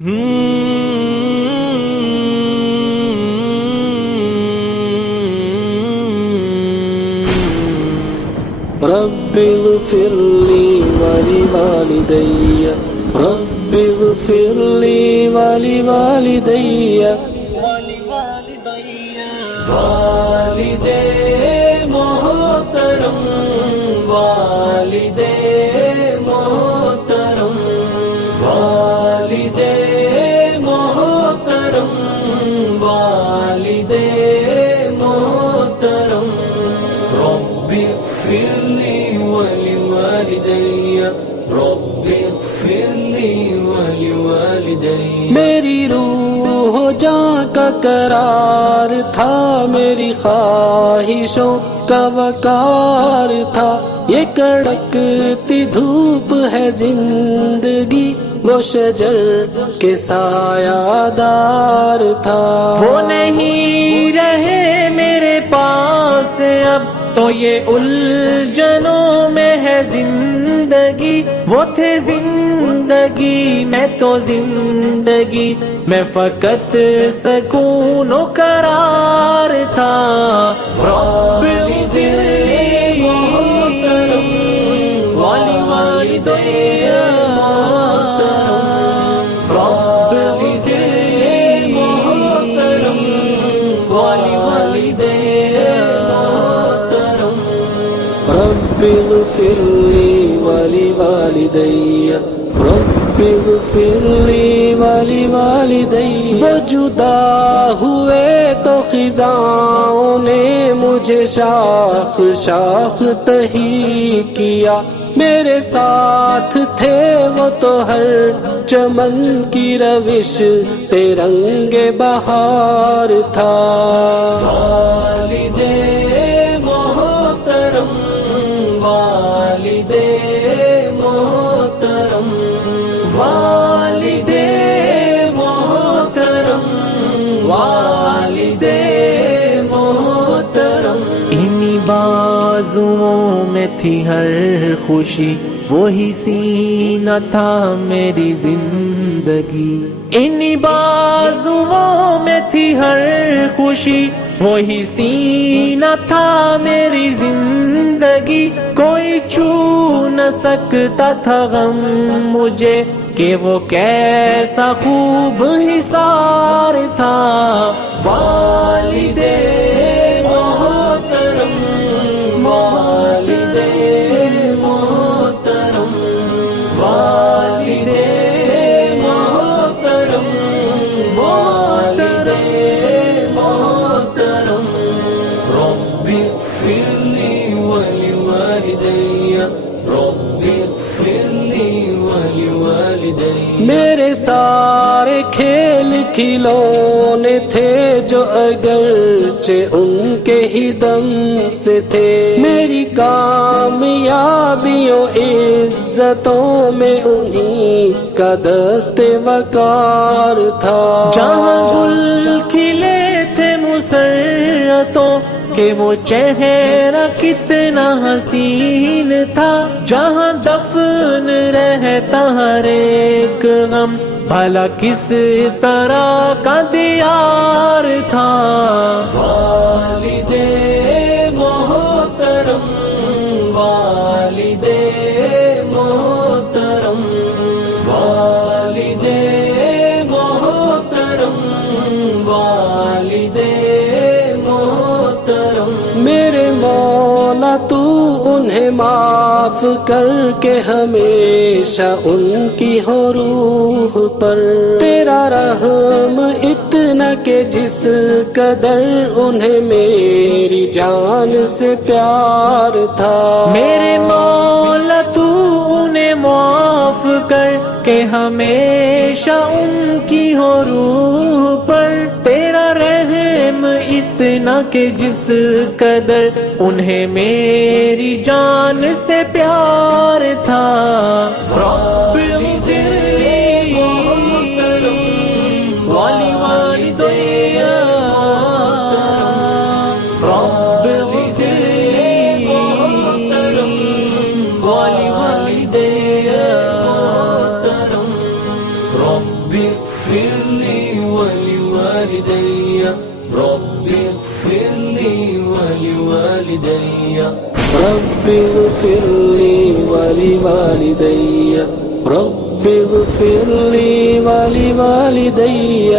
رب اغفر لي ولوالدي رب اغفر لي ولوالدي والد محترم والد محترم والد محترم والد محترم رب اغفر لي ولوالدي رب اغفر لي ولوالدي میری روح و جاں کا قرار تھا، میری خواہشوں کا وقار تھا، یہ کڑکتی دھوپ ہے زندگی، وہ شجر کے سایہ دار تھا، وہ نہیں رہے میرے پاس اب تو یہ الجھنوں میں ہے زندگی، وہ تھے زندگی میں تو زندگی میں فقط سکون و قرار تھا، رب اغفر لي ولوالدي رب اغفر لي ولوالدي رب اغفر لي ولوالدي رب اغفر لي ولوالدي وہ جدا ہوئے تو خزاؤں نے مجھے شاخ شاخ تہی کیا، میرے ساتھ تھے وہ تو ہر چمن کی روش پہ رنگ بہار تھا، والد محترم والد محترم والد محترم والد محترم انہی بازوؤں میں تھی ہر خوشی، وہی سینہ تھا میری زندگی، انہی بازوؤں میں تھی ہر خوشی، وہی سینہ تھا میری زندگی، کوئی چھو نہ سکتا تھا غم مجھے کہ وہ کیسا خوب حصار تھا، والد محترم والد محترم والد محترم والد محترم رب اغفر لي ولوالدي رب اغفر لي ولوالدي میرے سارے کھیل کھلونے تھے جو اگرچہ ان کے ہی دم سے تھے، میری کامیابیوں عزتوں میں انہی کا دست وقار تھا، جہاں گل کھلے تھے مسرتوں کہ وہ چہرہ کتنا حسین تھا، جہاں دفن رہتا ہر ایک غم بھلا کس طرح کا دیار تھا، والد محترم والد محترم والد محترم والد محترم میرے مولا تو انہیں معاف کر کے ہمیشہ ان کی ہو روح پر، تیرا رحم اتنا کہ جس قدر انہیں میری جان سے پیار تھا، میرے مولا تو انہیں معاف کر کہ ہمیشہ ان کی ہو روح پر، تیرا رحم اتنا کہ جس قدر انہیں میری جان سے پیار تھا، رب اغفر لي ولوالدي رب اغفر لي ولوالدي رب اغفر لي ولوالدي رب اغفر لي ولوالدي رب اغفر لي ولوالدي رب اغفر لي ولوالدي